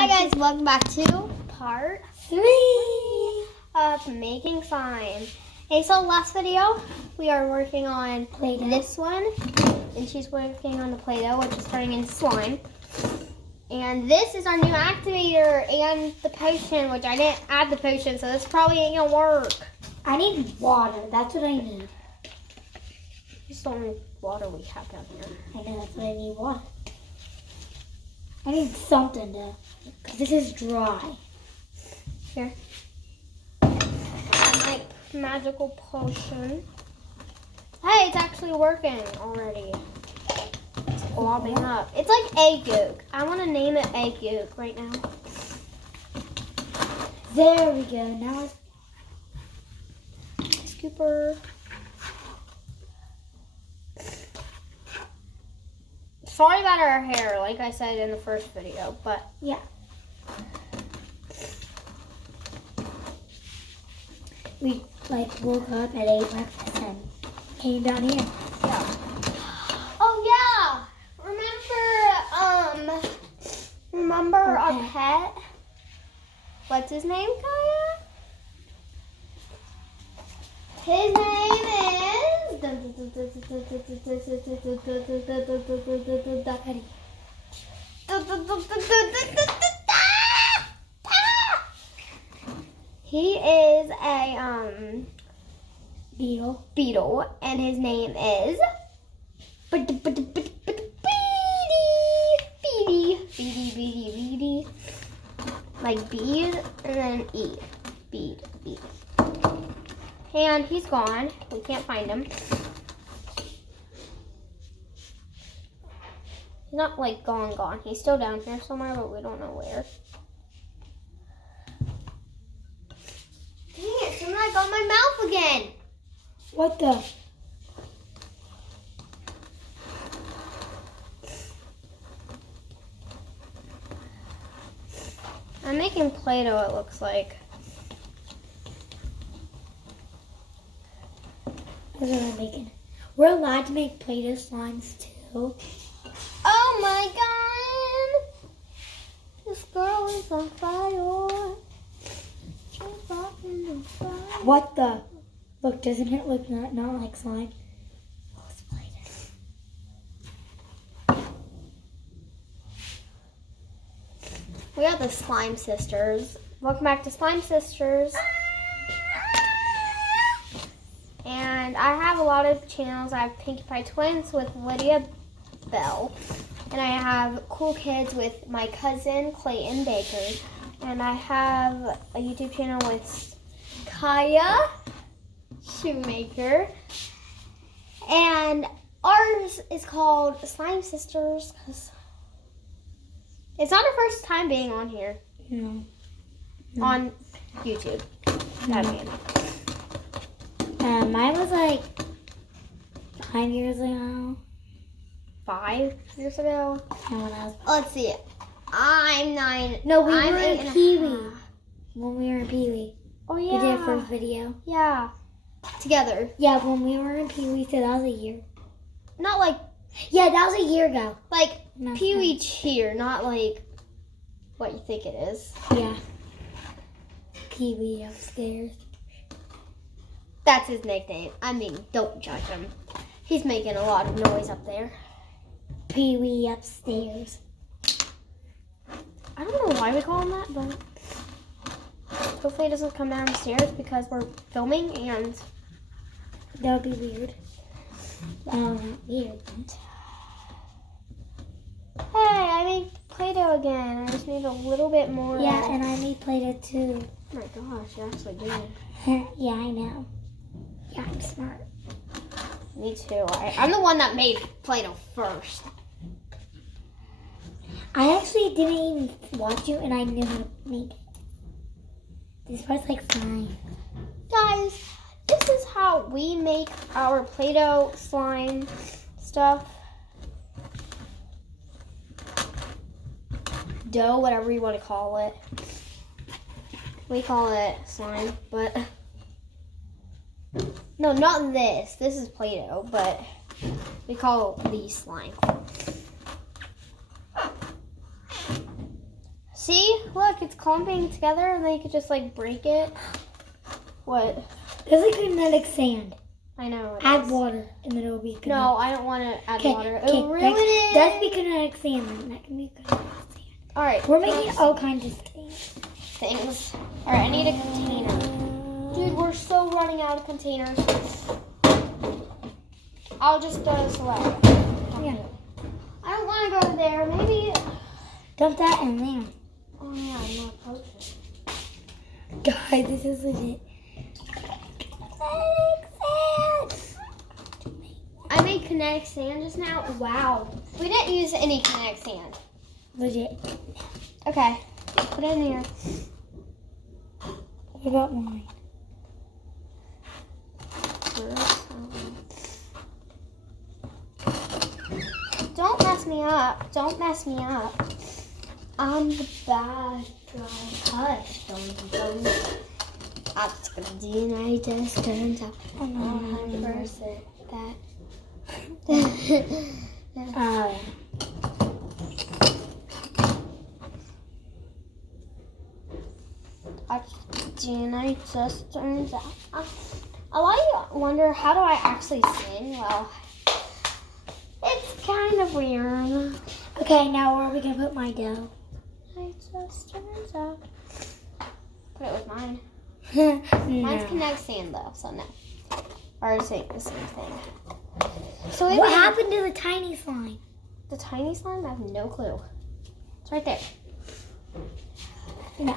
Hi guys, welcome back to part 3 of making slime. Okay, so last video we are working on this one, and she's working on the Play-Doh, which is turning into slime. And this is our new activator and the potion, which I didn't add the potion, so this probably ain't gonna work. I need water. That's what I need. This is the only water we have down here. I know, that's what I need, water. I need something to, because this is dry. Here. And my magical potion. Hey, it's actually working already. It's globbing up. It's like egg yolk. I want to name it egg yolk right now. There we go. Now it's Scooper. Sorry about our hair, like I said in the first video, but yeah. We woke up at 8 breakfast and came down here. yeah. Oh yeah! Remember our pet? What's his name, Kaya? His name is he is a beetle, and his name is Beady. Like bead and then eat. Bead. And he's gone. We can't find him. He's not like gone. He's still down here somewhere, but we don't know where. Dang it, something like on my mouth again. What the? I'm making Play-Doh, it looks like. That's what I'm making. We're allowed to make Play-Doh slimes too. Oh my god! This girl is on fire. She's on fire. What the? Look, doesn't it look not like slime? Oh, it's Play-Doh. We are the Slime Sisters. Welcome back to Slime Sisters. And I have a lot of channels. I have Pinkie Pie Twins with Lydia Bell. And I have Cool Kids with my cousin Clayton Baker. And I have a YouTube channel with Kaya Shoemaker. And ours is called Slime Sisters because it's not our first time being on here. No. On YouTube. I mean. Mine was like 5 years ago. 5 years ago. And when I was Let's see. I'm 9. No, we I'm were 8 in and a Pee Wee. half. When we were in Pee Wee. Oh We yeah. did our first video. Yeah. Together. Yeah, when we were in Pee Wee, so that was a year. Not like Yeah, that was a year ago. No, Pee Wee Cheer, not like what you think it is. Yeah. Pee Wee upstairs. That's his nickname. I mean, don't judge him. He's making a lot of noise up there. Pee Wee upstairs. I don't know why we call him that, but hopefully he doesn't come downstairs because we're filming and That would be weird. Not weird. hey, I made Play-Doh again. I just need a little bit more. Yeah, and I made Play-Doh too. Oh my gosh, you actually did. Yeah, I know. Yeah, I'm smart. Me too. I'm the one that made Play-Doh first. I actually didn't even watch you, and I knew how to make it. This part's like fine. Guys, this is how we make our Play-Doh slime stuff. Dough, whatever you want to call it. We call it slime, but no, not this. This is Play-Doh, but we call these slime. See? Look, it's clumping together and then you could just like break it. What? There's like kinetic sand. I know. Add water and then it'll be kinetic. No, I don't want to add water. Okay, It'll ruin it. That's be kinetic sand. Then. That can be kinetic sand. Alright. We're making all kinds of things. Alright, I need a container. Dude, we're so running out of containers. I'll just throw this away. Yeah. I don't want to go there. Maybe. Dump that in there. Oh yeah, I'm not potion. Guys, this is legit. I made kinetic sand just now. Wow. We didn't use any kinetic sand. Legit. Okay. Put it in here. What about mine? Don't mess me up. Don't mess me up. I'm the bad guy. Hush. Don't. I'm just gonna do and I just turns out 100% that. Oh, And I just turns out. A lot of you wonder, how do I actually sing? Well, it's kind of weird. okay, now where are we gonna put my dough? I just turns out. Put it with mine. No. Mine's kinetic sand though, so no. Or say the same thing. So What happened to the tiny slime? The tiny slime? I have no clue. It's right there. No.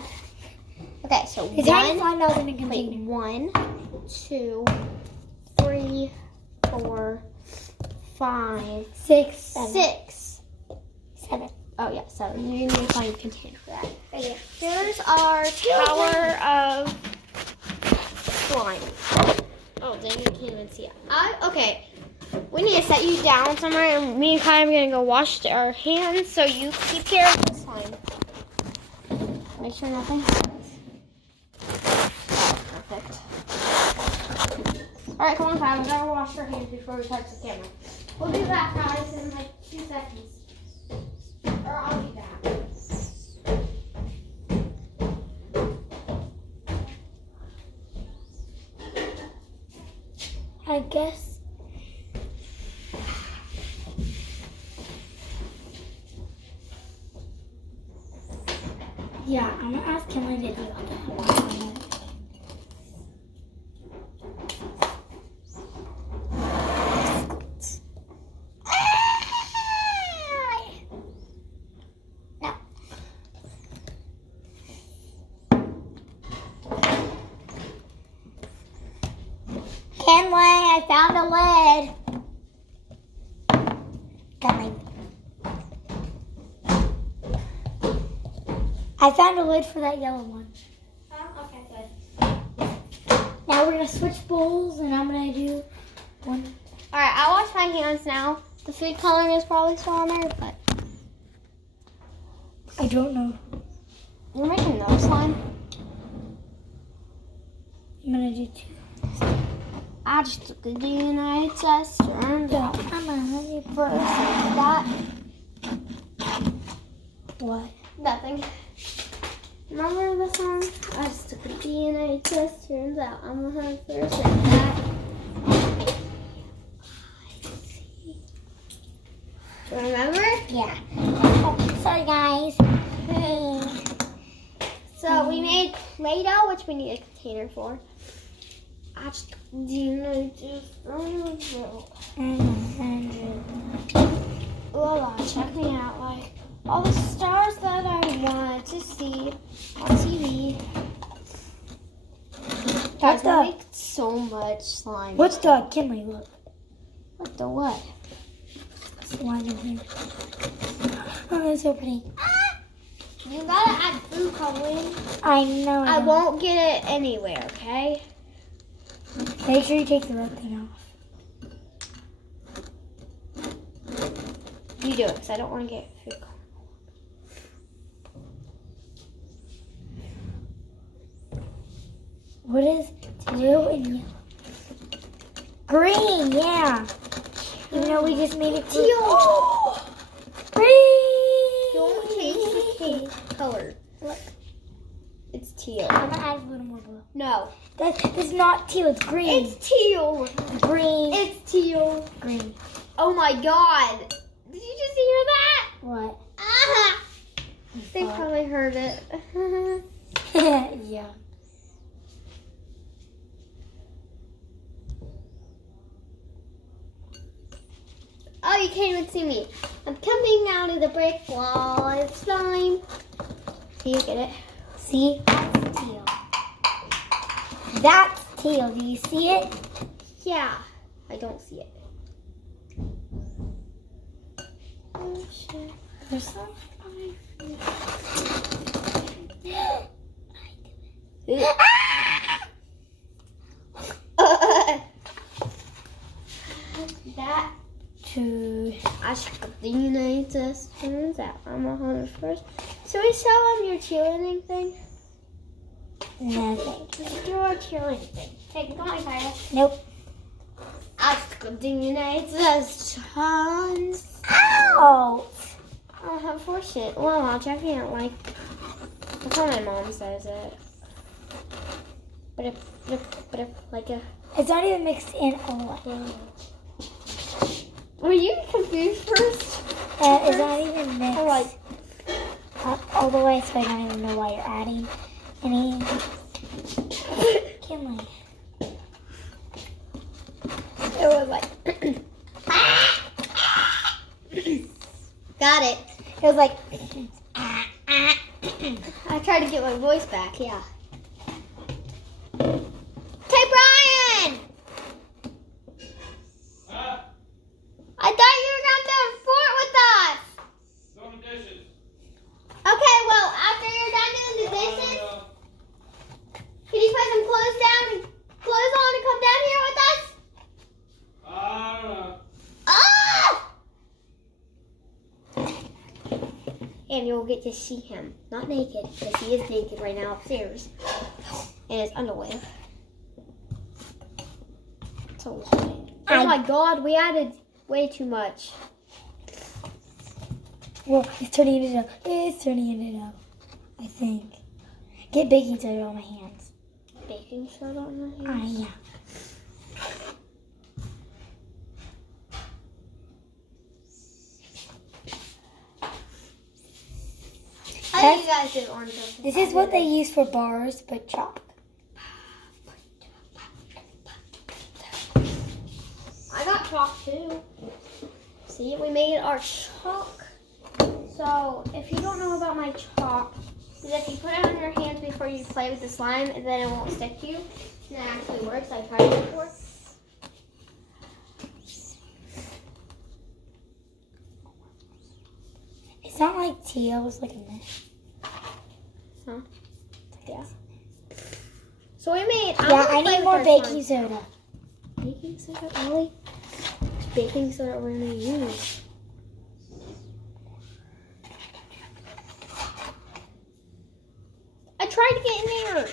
Okay, so The tiny slime that was in a container. wait, 1, 2, 3, 4, 5, 6, 6. 7. Oh yeah, 7. You need to find a container for that. Right here. There's our tower of slime. Oh, dang, you can't even see it. Okay, we need to set you down somewhere, and me and Kai are going to go wash our hands, so you keep care of the slime. Make sure nothing happens. Oh, perfect. Alright, come on, Kai, we got to wash our hands before we touch the camera. We'll be back, guys, in like 2 seconds. Or I'll be back. I guess. Yeah, I'm gonna ask Kimberly to do that. No. Kinley, I found a lid. Kinley. I found a lid for that yellow one. Okay, good. Now we're gonna switch bowls, and I'm gonna do one. Alright, I'll wash my hands now. The food coloring is probably still on there, but I don't know. you're making no slime. I'm gonna do 2. I just took the DNA test, turned out I'm 100%. that What? nothing. Remember the song? I just took the DNA test, turns out I'm 100% that. Remember? Yeah. Oh, sorry, guys. So we made Play-Doh, which we need a container for. I just took the DNA test, Lola, check me out, like all the stars that I want to see on TV. What's I the? make so much slime. What's the? Kinley, look. What the what? Slime in here. Oh, that's so pretty. You gotta add food coloring. I know. I won't get it anywhere, okay? Make sure you take the red thing off. You do it, because I don't want to get food coloring. What is blue and yellow? Green, yeah. Even though we just made it teal. Teal. Green. Don't taste the cake. color. Look. It's teal. I'm gonna add a little more blue. No. That's not teal, it's green. It's teal. Green. It's teal. Green. Oh my god. Did you just hear that? What? Ah! They probably heard it. Yeah. Oh, you can't even see me. I'm coming out of the brick wall. It's slime. See, you get it? See? That's teal. That's teal. Do you see it? Yeah. I don't see it. Oh, shit. There's some. That Two. I should continue to turns out I'm 101st. Should we show them your cheerleading thing? Nothing. Just do our cheerleading thing. Hey, come on, Kaya. Nope. I should continue to turns. Ow! Oh, how unfortunate. Well, I can't like. That's how my mom says it. But like a. It's not even mixed in all the way. Were you confused first? It's not even mixed I'm like, all the way, so I don't even know why you're adding any. Kinley. it was like. Got it. It was like. I tried to get my voice back, yeah. Hey, Brian! Huh? I thought you were going to fort with us. Doing the dishes. Okay, well, after you're done doing the dishes, can you put some clothes on and come down here with us? I don't know. Ah! And you'll get to see him. Not naked, because he is naked right now upstairs. In his underwear. It's a lot. Oh my god, we added way too much. Well, it's turning it up. It's turning it up. I think. Get baking soda on my hands. Baking soda on my hands? Yeah. I think you guys did orange. This is what they use for bars, but chalk. I got chalk too. See, we made our chalk. So, if you don't know about my chalk, is if you put it on your hands before you play with the slime, and then it won't stick to you. And it actually works. I tried it before. It's not like teal, it's like a mess. Huh? Yeah. So we made. Yeah, I need more baking soda. Baking soda, really? Which baking soda we're gonna use? I tried to get in there.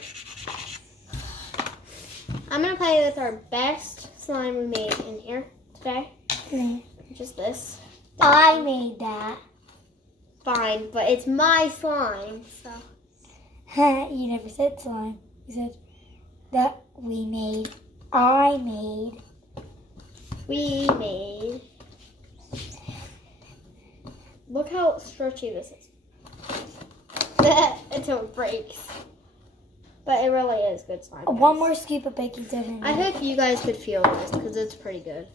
I'm gonna play with our best slime we made in here today. Just this. I made that. Fine, but it's my slime, so. You never said slime. You said that we made. I made. We made. Look how stretchy this is. Until it breaks. But it really is good slime. One more scoop of baking soda. I hope you guys could feel this because it's pretty good.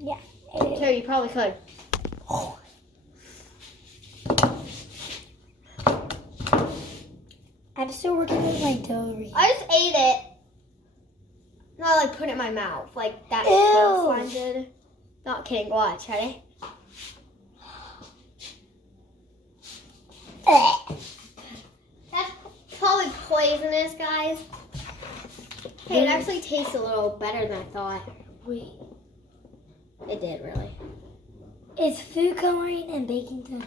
Yeah. Here, you probably could. I'm still working with my dough. I just ate it. Not like put it in my mouth like that Ew. slime did. Not kidding. Watch, ready? That's probably poisonous, guys. Hey, it actually tastes a little better than I thought. Wait. It did, really. It's food coloring and baking soda.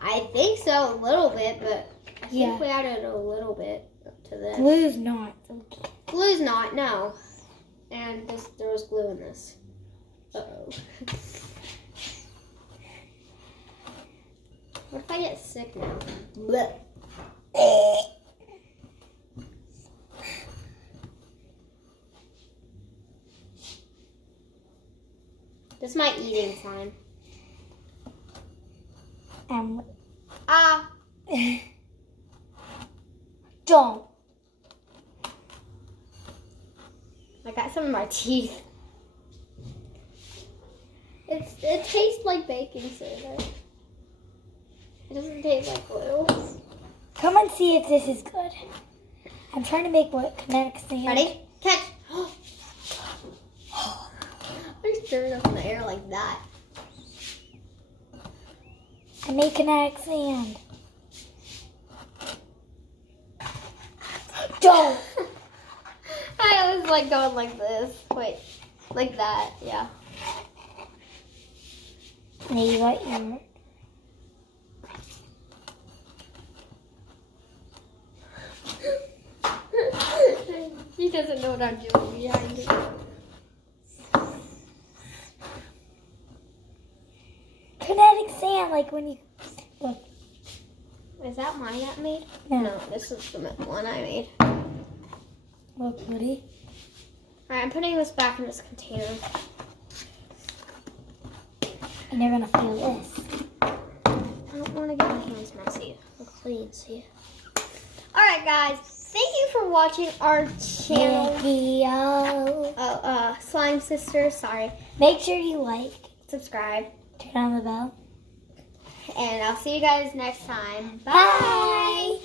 I think so, a little bit, but I think Yeah. we added a little bit to this. Glue's not. Glue's not, no. And there was glue in this. Uh-oh. What if I get sick now? Blech. This is my eating slime. Ah. Don't. I got some in my teeth. It tastes like baking soda. It doesn't taste like glue. Come and see if this is good. I'm trying to make what kinetic sand. Ready? Catch. I stir it up in the air like that. I made kinetic sand. Don't. I was like going like this. Wait, like that. Yeah. And you got your. He doesn't know what I'm doing behind it. Kinetic sand, like when you. Look. Is that mine that made? No. No, this is the one I made. Look, buddy. Alright, I'm putting this back in this container. And you're gonna feel this. I don't want to get my hands messy. Look clean, see? Alright, guys. Thank you for watching our channel. Video. Slime Sisters. Sorry. Make sure you like, Subscribe. turn on the bell. And I'll see you guys next time. Bye. Bye.